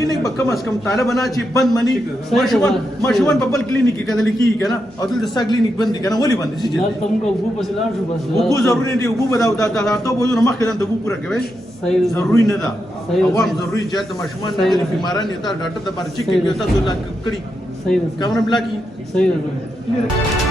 کلینیک به کم از کم طالبانه چې بند مني ماشومان په بل کلینیک کې کتل کېږي که نه او دلته ستا کلینیک بند دي که نه ولې بند دي دلته موږ اوبو پسې لاړ شو بس اوبو ضروري دي اوبو به دا اته ورځو نه مخکې دلته اوبو پوره کوي ضروري نه ده عوام ضروري چې هلته ماشومان نه دي بیماران یې تا ډاکټر ته بار چیک کوي تاسو لا کړي صحیح ده کامره بلا کی صحیح ده